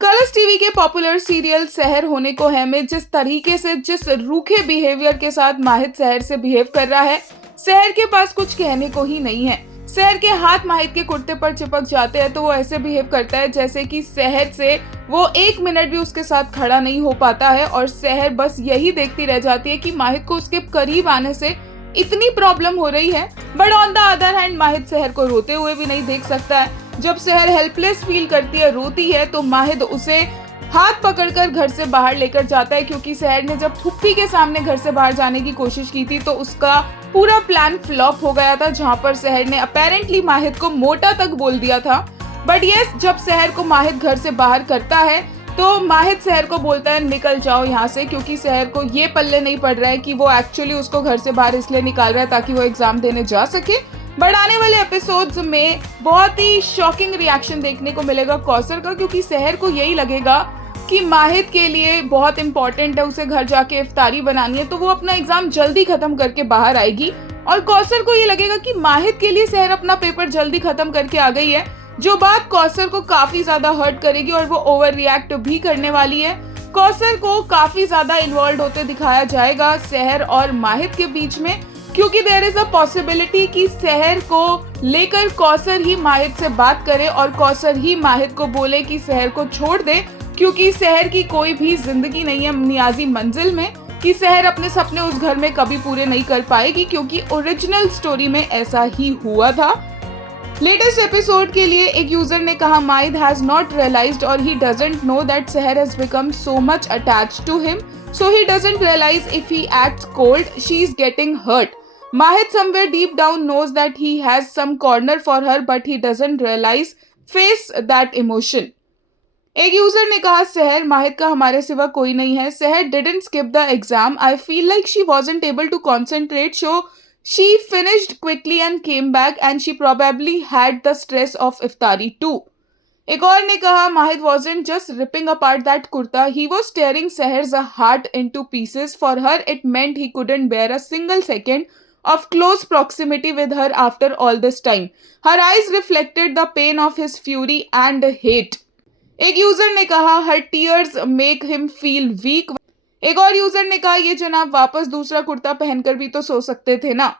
Colors TV के popular serial सहर होने को है में जिस तरीके से जिस रूखे बिहेवियर के साथ माहिद सहर से बिहेव कर रहा है, सहर के पास कुछ कहने को ही नहीं है। सहर के हाथ माहिद के कुर्ते पर चिपक जाते हैं तो वो ऐसे बिहेव करता है जैसे कि सहर से वो 1 मिनट भी उसके साथ खड़ा नहीं हो पाता है और सहर बस यही देखती रह जाती है कि माहिद को उसके करीब आने से इतनी प्रॉब्लम हो रही है। But on the other hand Mahid Sahar को रोते हुए भी नहीं देख सकता है। जब सहर हेल्पलेस फील करती है, रोती है, तो माहिद उसे हाथ पकड़कर घर से बाहर लेकर जाता है क्योंकि सहर ने जब फुप्पी के सामने घर से बाहर जाने की कोशिश की थी तो उसका पूरा प्लान फ्लॉप हो गया था, जहां पर सहर ने अपेरेंटली माहिद को मोटा तक बोल दिया था। बट यस, जब सहर को माहिद घर से बाहर करता है तो माहिद सहर को बोलता है निकल जाओ यहाँ से, क्योंकि सहर को ये पल्ले नहीं पड़ रहा है कि वो एक्चुअली उसको घर से बाहर इसलिए निकाल रहा है ताकि वो एग्जाम देने जा सके। बट आने वाले एपिसोड्स में बहुत ही शॉकिंग रिएक्शन देखने को मिलेगा कौसर का, क्योंकि सहर को यही लगेगा कि माहिद के लिए बहुत इंपॉर्टेंट है, उसे घर जाके इफ्तारी बनानी है, तो वो अपना एग्जाम जल्दी खत्म करके बाहर आएगी। और कौसर को ये लगेगा कि माहिद के लिए सहर अपना पेपर जल्दी खत्म करके आ गई है, जो बात कौसर को काफी ज्यादा हर्ट करेगी और वो ओवर रिएक्ट भी करने वाली है। कौसर को काफी ज्यादा इन्वॉल्व होते दिखाया जाएगा सहर और माहिद के बीच में, क्योंकि देयर इज अ पॉसिबिलिटी कि सहर को लेकर कौसर ही माहिद से बात करे और कौसर ही माहिद को बोले कि सहर को छोड़ दे, क्योंकि सहर की कोई भी जिंदगी नहीं है नियाजी मंजिल में कि सहर अपने सपने उस घर में कभी पूरे नहीं कर पाएगी, क्योंकि ओरिजिनल स्टोरी में ऐसा ही हुआ था। लेटेस्ट एपिसोड के लिए एक यूजर ने कहा माहिद हैज नॉट रियलाइज्ड और he doesn't know that Sehar has become so much attached to him, so he doesn't realize if he acts cold she is getting hurt. Mahid somewhere deep down knows that he has some corner for her, but he doesn't realize face that emotion. एक user ने कहा सहर माहिद का हमारे सिवा कोई नहीं है। सहर didn't skip the exam. I feel like she wasn't able to concentrate, so she finished quickly and came back, and she probably had the stress of iftari too. एक और ने कहा माहिद wasn't just ripping apart that kurta, he was tearing Seher's heart into pieces. For her it meant he couldn't bear a single second of close proximity with her after all this time. Her eyes reflected the pain of his fury and hate. एक user ने कहा her tears make him feel weak. एक और user ने कहा ये जनाब वापस दूसरा कुर्ता पहनकर भी तो सो सकते थे ना।